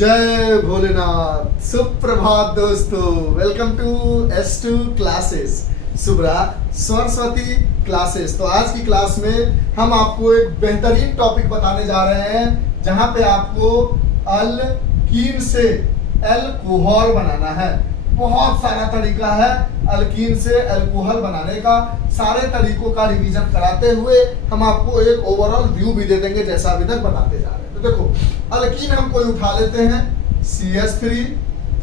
जय भोलेनाथ। सुप्रभात दोस्तों, welcome to S2 classes, Subra Saraswati classes. तो आज की क्लास में हम आपको एक बेहतरीन टॉपिक बताने जा रहे हैं जहां पे आपको अल्कीन से अल्कोहल बनाना है। बहुत सारा तरीका है अल्कीन से अल्कोहल बनाने का। सारे तरीकों का रिवीजन कराते हुए हम आपको एक ओवरऑल व्यू भी दे देंगे जैसा अभी तक बताते जा रहे हैं। तो देखो, अल्कीन हम कोई उठा लेते हैं, CH3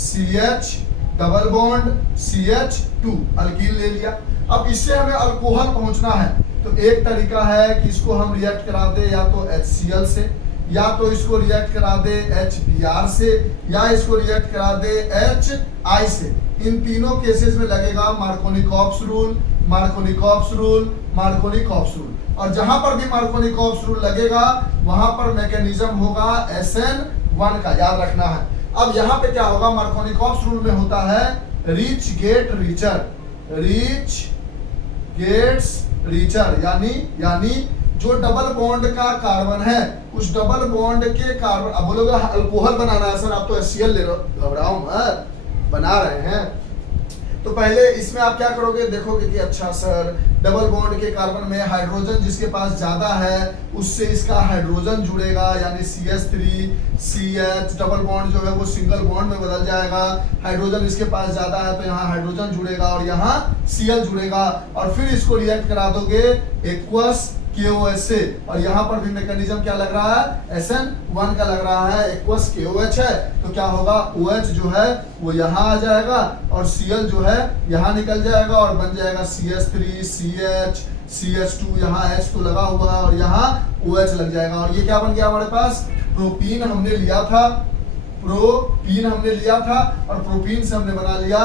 CH double bond CH2 alkyne ले लिया। अब इससे हमें अल्कोहल पहुंचना है तो एक तरीका है कि इसको हम रिएक्ट करा दे या तो HCl से, या तो इसको रिएक्ट करा दे HBr से, या इसको रिएक्ट करा दे HI से। इन तीनों केसेस में लगेगा Markovnikov's rule, Markovnikov's rule, Markovnikov's rule. और जहां पर भी मार्कोनिकॉप्स रूल लगेगा वहां पर मैकेनिज्म होगा SN1 का, याद रखना है। अब यहाँ पे क्या होगा, मार्कोनिकॉप्स रूल में होता है rich get richer, rich gets richer, यानी जो डबल बॉन्ड का कार्बन है उस डबल बॉन्ड के कार्बन, अब बोलोगे अल्कोहल बनाना है सर, आप तो HCl ले रहे हो, घबराओ मत, बना रहे हैं। तो पहले इसमें आप क्या करोगे, देखोगे कि अच्छा सर डबल बॉन्ड के कार्बन में हाइड्रोजन जिसके पास ज्यादा है उससे इसका हाइड्रोजन जुड़ेगा, यानी CH3 CH डबल बॉन्ड जो है वो सिंगल बॉन्ड में बदल जाएगा। हाइड्रोजन इसके पास ज्यादा है तो यहाँ हाइड्रोजन जुड़ेगा और यहाँ Cl जुड़ेगा, और फिर इसको रिएक्ट करा दोगे एक्वस KOH से। और यहाँ पर भी मैकेनिज्म क्या लग रहा है, SN1 का लग रहा है, एक्वस KOH है तो क्या होगा, OH जो है वो यहाँ आ जाएगा और Cl जो है यहाँ निकल जाएगा और बन जाएगा CH3 CH CH2, यहाँ H तो लगा हुआ है और यहाँ OH लग जाएगा। और ये क्या बन गया हमारे पास, प्रोपीन हमने लिया था, प्रोपीन हमने लिया था और प्रोपीन से हमने बना लिया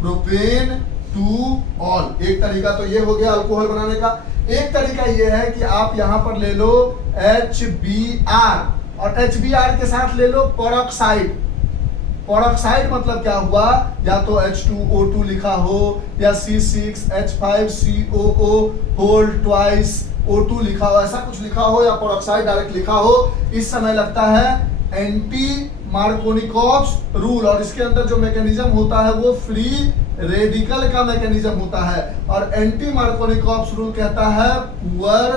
प्रोपेन टू ऑल। एक तरीका तो ये हो गया अल्कोहल बनाने का। एक तरीका ये है कि आप यहां पर ले लो HBr और HBr के साथ ले लो परऑक्साइड। परऑक्साइड मतलब क्या हुआ, या तो H2O2 लिखा हो या C6H5COO होल ट्वाइस O2 लिखा हो, ऐसा कुछ लिखा हो, या परऑक्साइड डायरेक्ट लिखा हो। इस समय लगता है एंटी मार्कोनिकॉप्स रूल, और इसके अंदर जो मैकेनिज्म होता है वो फ्री रेडिकल का मैकेनिज्म होता है। और एंटी मार्कोनिकॉप्स रूल कहता है पुअर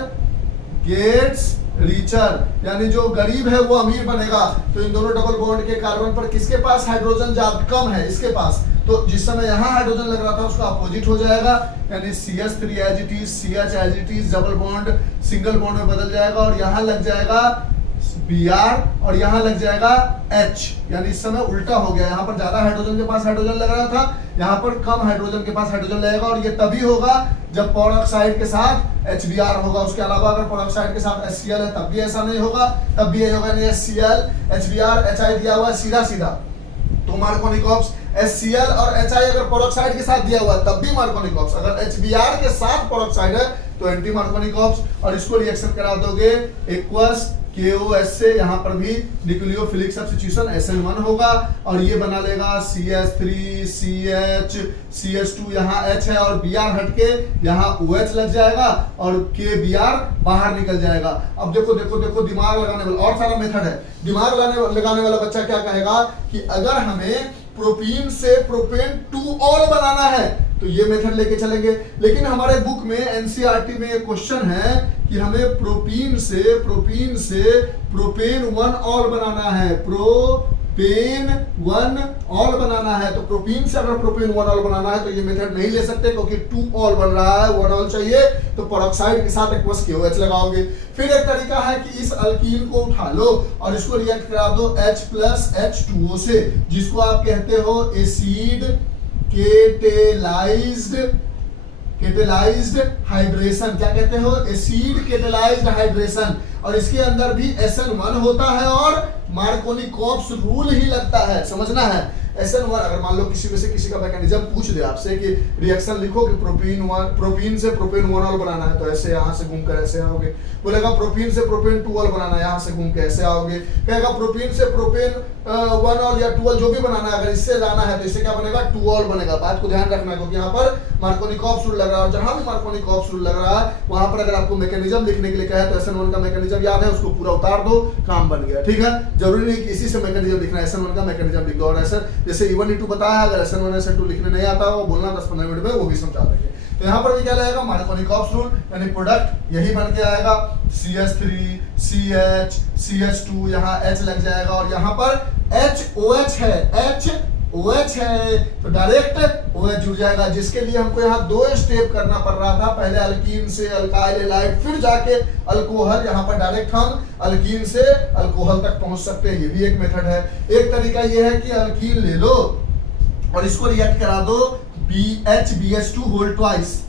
गेट्स रिचर, यानी जो गरीब है वो अमीर बनेगा। तो इन दोनों डबल बॉन्ड के कार्बन पर किसके पास हाइड्रोजन ज्यादा कम है, इसके पास, तो जिस समय यहाँ हाइड्रोजन लग रहा था उसका अपोजिट हो जाएगा, यानी CH3 as it is, CH as it is, double bond single bond में बदल जाएगा और यहाँ लग जाएगा Br और यहाँ लग जाएगा H, यानी इस समय उल्टा हो गया। यहाँ पर ज्यादा हाइड्रोजन के पास हाइड्रोजन लग रहा था, यहाँ पर कम हाइड्रोजन के पास हाइड्रोजन लगेगा। और ये तभी होगा जब परऑक्साइड के साथ HBr होगा। उसके अलावा अगर परऑक्साइड के साथ HCl है तब भी ऐसा नहीं होगा, तब भी यही होगा, नहीं HCl HBr HI दिया हुआ है सीधा सीधा, तो मार्कोनिकॉप्स। HCl और HI अगर परऑक्साइड के साथ दिया हुआ है तब भी मार्कोनिकॉप्स, अगर HBr के साथ परऑक्साइड है तो एंटी मार्कोनिकॉप्स। और इसको रिएक्शन करा दोगे एक्वस KOH से, यहाँ पर भी न्यूक्लियोफिलिक सब्स्टिट्यूशन SN1 होगा और ये बना लेगा CH3 CH CH2, यहाँ H है और Br हटके यहाँ OH लग जाएगा और KBr बाहर निकल जाएगा। अब देखो देखो देखो, दिमाग लगाने वाला और सारा मेथड है। दिमाग लगाने वाला बच्चा क्या कहेगा कि अगर हमें प्रोपीन से प्रोपेन टू ऑल बनाना है तो ये मेथड लेके चलेंगे, लेकिन हमारे बुक में NCERT में एक क्वेश्चन है कि हमें प्रोपीन से प्रोपेन 1 ऑल बनाना है, प्रोपेन 1 ऑल बनाना है। तो प्रोपीन से अगर प्रोपेन 1 ऑल बनाना है तो ये मेथड नहीं ले सकते क्योंकि 2 ऑल बन रहा है, 1 ऑल चाहिए, तो परऑक्साइड के साथ एक्वस KOH लगाओगे। फिर एक तरीका है कि इस अल्कीन को उठा लो और इसको रिएक्ट करा दो H+H2O से, जिसको आप कहते हो एसिड केटेलाइज्ड हाइड्रेशन। क्या कहते हो, एसिड केटेलाइज्ड हाइड्रेशन। और इसके अंदर भी SN1 होता है और मार्कोनिकॉप्स रूल ही लगता है, समझना है। SN1 अगर मान लो किसी में से किसी का मैकेनिज्म पूछ दे आपसे कि रिएक्शन लिखो कि प्रोपीन से प्रोपेन 1 बनाना है, तो ऐसे यहाँ से घूम कर ऐसे आओगे। बोलेगा प्रोपीन से प्रोपेन 2 बनाना है, यहाँ से घूम के ऐसे आओगे। कहेगा प्रोपीन से प्रोपेन 1 या 2 जो भी बनाना है, अगर इससे लाना है तो इससे क्या बनेगा 2 बनेगा। बात को ध्यान रखना है क्योंकि यहाँ पर मार्कोनिकॉफ रूल लग रहा है, और जहां भी मार्कोनिकॉफ रूल लग रहा है वहां पर अगर आपको मैकेनिज्म लिखने के लिए कहे तो SN1 का मैकेनिज्म याद है, उसको पूरा उतार दो, काम बन गया। ठीक है, जरूरी नहीं कि इसी से मैकेनिज्म लिखना है, SN1 का मैकेनिज्म लिख दो। और ऐसा जैसे E1 E2 बताया, अगर SN1 SN2 लिखने नहीं आता वो बोलना 10-15 मिनट में, वो भी समझा देंगे। तो यहाँ पर भी क्या लगेगा मार्कोनिकॉफ रूल, यानी प्रोडक्ट यही बन के आएगा CH3 CH CH2, यहाँ H लग जाएगा और यहाँ पर HOH है, HOH है तो डायरेक्ट OH जुड़ जाएगा, जिसके लिए हमको यहाँ 2 स्टेप करना पड़ रहा था। पहले अल्कीन से अल्काइल हैलाइड, फिर जाके अल्कोहल। यहाँ पर डायरेक्ट हम अल्कीन से अल्कोहल तक पहुंच सकते हैं, ये भी एक मेथड है। एक तरीका ये है कि अल्कीन ले लो और इसको रिएक्ट करा दो HBH2 whole twice,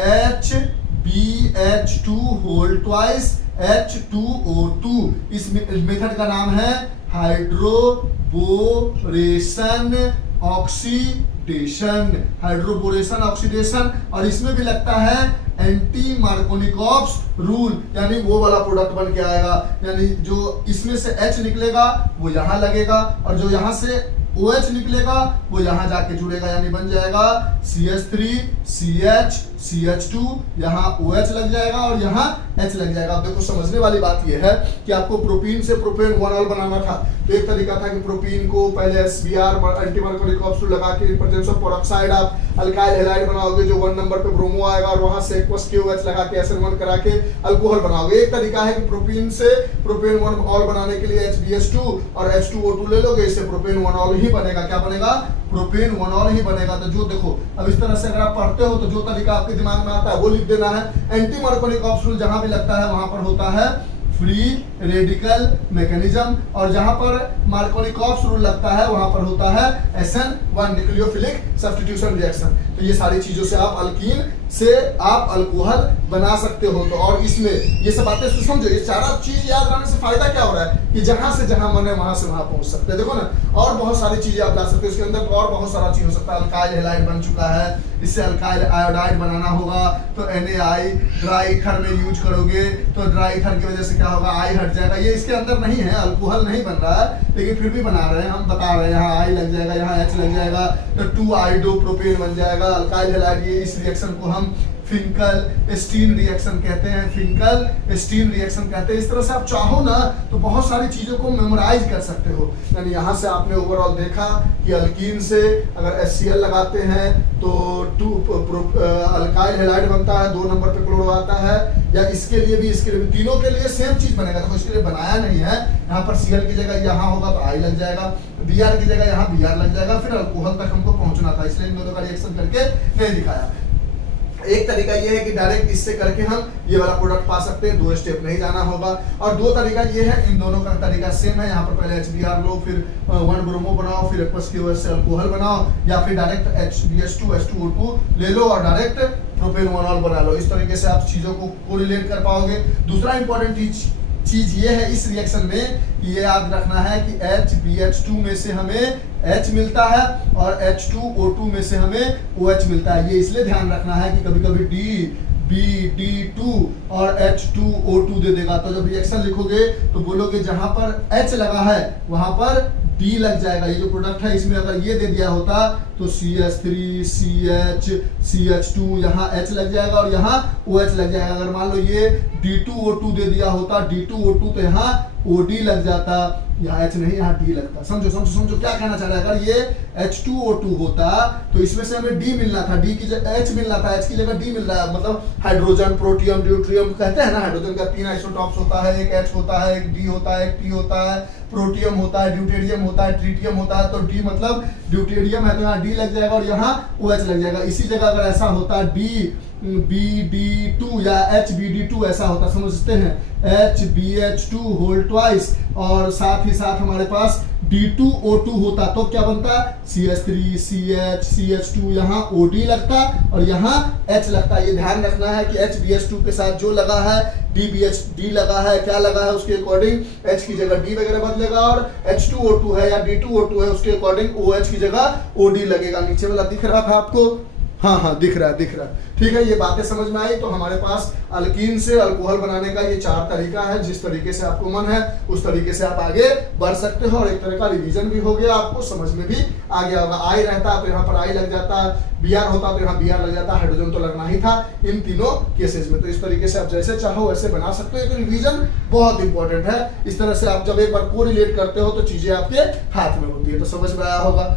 HBH2 whole twice H2O2। इस मेथड का नाम है हाइड्रोबोरेशन ऑक्सीडेशन, हाइड्रोबोरेशन ऑक्सीडेशन। और इसमें भी लगता है एंटी मार्कोनिकॉफ रूल, यानी वो वाला प्रोडक्ट बन के आएगा, यानी जो इसमें से H निकलेगा वो यहाँ लगेगा और जो यहाँ से OH निकलेगा वो यहाँ जाके जुड़ेगा, यानी बन जाएगा CH3 CH CH2, यहाँ OH लग जाएगा और यहाँ H लग जाएगा। अब देखो समझने वाली बात यह है कि आपको प्रोपीन से प्रोपेन 1 बनाना था, तो एक तरीका था कि प्रोपीन को पहले SBr एंटी मार्कोनिकॉफ रूल लगा के प्रेजेंस ऑफ पेरोक्साइड आप अल्काइल हैलाइड बनाओगे, जो 1 नंबर पे ब्रोमो आएगा, और वहां से एक्वस KOH लगा के SN1 करा के अल्कोहल बनाओगे। एक तरीका है कि प्रोपीन से प्रोपेन 1 बनाने के लिए HBH2 और H2O2 ले लोगे, इससे प्रोपेन 1 ही बनेगा। क्या बनेगा? प्रोपेन 1 ही बनेगा। तो जो देखो अब इस तरह से अगर आप पढ़ते हो तो जो तरीका आपके दिमाग में आता है वो लिख देना है। एंटी मार्कोनिकॉफ रूल जहां भी लगता है वहां पर होता है फ्री रेडिकल मैकेनिज्म, और जहां पर मार्कोनिकॉफ रूल लगता है वहां पर होता है SN1 न्यूक्लियोफिलिक सब्स्टिट्यूशन रिएक्शन। तो ये सारी चीजों से आप अल्कीन से आप अल्कोहल बना सकते हो। तो और इसमें ये सब बातें समझो, ये सारा चीज याद रखने से फायदा क्या हो रहा है कि जहां से जहां मन है वहां से वहां पहुंच सकते हैं। देखो ना, और बहुत सारी चीजें आप ला सकते हो इसके अंदर, तो और बहुत सारा चीज हो सकता है। अल्काइल हैलाइड बन चुका है, इससे अल्काइल आयोडाइड बनाना होगा तो NaI ड्राई ईथर में यूज करोगे तो ड्राई ईथर की वजह से क्या होगा, I हट जाएगा। ये इसके अंदर नहीं है, अल्कोहल नहीं बन रहा है, लेकिन फिर भी बना रहे हैं हम, बता रहे हैं। यहाँ I लग जाएगा, यहाँ H लग जाएगा तो 2-आइडोप्रोपेन बन जाएगा। अल्काइल हैलाइड, ये इस रिएक्शन को हम फिंकल स्टीन रिएक्शन कहते हैं, फिंकल स्टीन रिएक्शन कहते हैं। इस तरह से आप चाहो ना तो बहुत सारी चीजों को मेमोराइज कर सकते हो। यानी यहाँ से आपने ओवरऑल देखा कि अल्कीन से अगर HCl लगाते हैं तो अल्काइल हैलाइड बनता है, 2 नंबर पे क्लोरो आता है। या इसके लिए भी तीनों के लिए सेम चीज बनेगा। तो इसके लिए बनाया नहीं है, यहाँ पर Cl की जगह यहाँ होगा तो I लग जाएगा, Br की जगह यहाँ Br लग जाएगा, फिर अल्कोहल तक हमको पहुंचना था, इसलिए इन दोनों का रिएक्शन करके नहीं दिखाया। एक तरीका ये है कि डायरेक्ट इससे करके हम ये वाला प्रोडक्ट पा सकते हैं, 2 स्टेप नहीं जाना होगा। और 2 तरीका ये है, इन दोनों का तरीका सेम है। यहाँ पर पहले HBr लो, फिर 1 ब्रोमो बनाओ, फिर एक्वस KOH से अल्कोहल बनाओ, या फिर डायरेक्ट HBH2 H2O2 ले लो और डायरेक्ट प्रोपेन 1 बना लो। इस तरीके से आप चीजों को कोरिलेट कर पाओगे। दूसरा इंपॉर्टेंट चीज ये है इस रिएक्शन में, ये याद रखना है कि HBH2 में से हमें H मिलता है और H2O2 में से हमें OH मिलता है। ये इसलिए ध्यान रखना है कि कभी कभी BD2 और H2O2 दे देगा, तो जब रिएक्शन लिखोगे तो बोलोगे जहां पर H लगा है वहां पर D लग जाएगा। ये जो प्रोडक्ट है इसमें अगर ये दे दिया होता तो CH3 CH CH2 यहाँ H लग जाएगा और यहाँ OH लग जाएगा। अगर मान लो ये D2O2 दे दिया होता, D2O2 तो यहाँ OD लग जाता, यहाँ H नहीं यहाँ D लगता। समझो समझो समझो क्या कहना चाह रहा है। अगर ये H2O2 होता तो इसमें से हमें D मिलना था, D की जगह H मिलना था, H की जगह D मिल रहा है। मतलब हाइड्रोजन, प्रोटियम, ड्यूट्रियम कहते हैं ना, हाइड्रोजन का 3 आइसोटॉप्स होता है, एक H होता है, एक D होता है, एक T होता है, प्रोटियम होता है, ड्यूटेरियम होता है, ट्रीटियम होता है। तो D मतलब ड्यूटेरियम है तो यहाँ D लग जाएगा और यहाँ OH लग जाएगा। इसी जगह अगर ऐसा होता BD2 या HBD2 ऐसा होता, समझते हैं, HBH2 होल ट्वाइस और साथ ही साथ हमारे पास D2O2 होता तो क्या बनता, CH3 CH CH2, यहाँ OD लगता और यहाँ H लगता। ये ध्यान रखना है कि HBH2 के साथ जो लगा है D लगा है, क्या लगा है उसके अकॉर्डिंग H की जगह D वगैरह बदलेगा, और H2O2 है या D2O2 है उसके अकॉर्डिंग OH की जगह OD लगेगा। नीचे वाला दिख रहा था आपको, हाँ दिख रहा है। ठीक है, ये बातें समझ में आई। तो हमारे पास अल्कीन से अल्कोहल बनाने का ये 4 तरीका है। जिस तरीके से आपको मन है उस तरीके से आप आगे बढ़ सकते हो, और एक तरह का रिवीजन भी हो गया, आपको समझ में भी आ गया होगा। आई रहता तो यहाँ पर आई लग जाता, Br होता तो यहाँ Br लग जाता, हाइड्रोजन तो लगना ही था इन तीनों केसेस में। तो इस तरीके से आप जैसे चाहो वैसे बना सकते हो। तो रिवीजन बहुत इंपॉर्टेंट है। इस तरह से आप जब एक बार कोरिलेट करते हो तो चीजें आपके हाथ में होती है। तो समझ में आया होगा।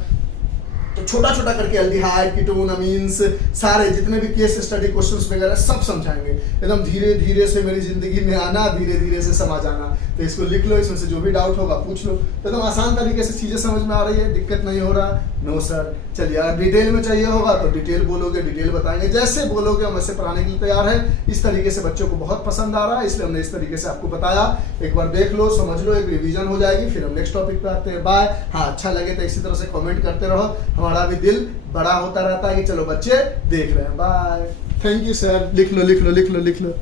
तो छोटा छोटा करके एल्डिहाइड, कीटोन, अमीन्स, सारे जितने भी केस स्टडी क्वेश्चंस वगैरह सब समझाएंगे। एकदम धीरे धीरे से मेरी जिंदगी में आना, धीरे धीरे से समझ आना। तो इसको लिख लो, इसमें से जो भी डाउट होगा पूछ लो। तो एकदम आसान तरीके से चीजें समझ में आ रही है, दिक्कत नहीं हो रहा? No sir. चलिए, अगर डिटेल में चाहिए होगा तो डिटेल बोलोगे, डिटेल बताएंगे। जैसे बोलोगे हम वैसे पढ़ाने के लिए तैयार है। इस तरीके से बच्चों को बहुत पसंद आ रहा है, इसलिए हमने इस तरीके से आपको बताया। एक बार देख लो, समझ लो, एक रिवीजन हो जाएगी। फिर हम नेक्स्ट टॉपिक पे आते हैं। बाय। हाँ, अच्छा लगे तो इसी तरह से कमेंट करते रहो, हमारा भी दिल बड़ा होता रहता है कि चलो बच्चे देख रहे हैं। बाय। Thank you sir. लिख लो।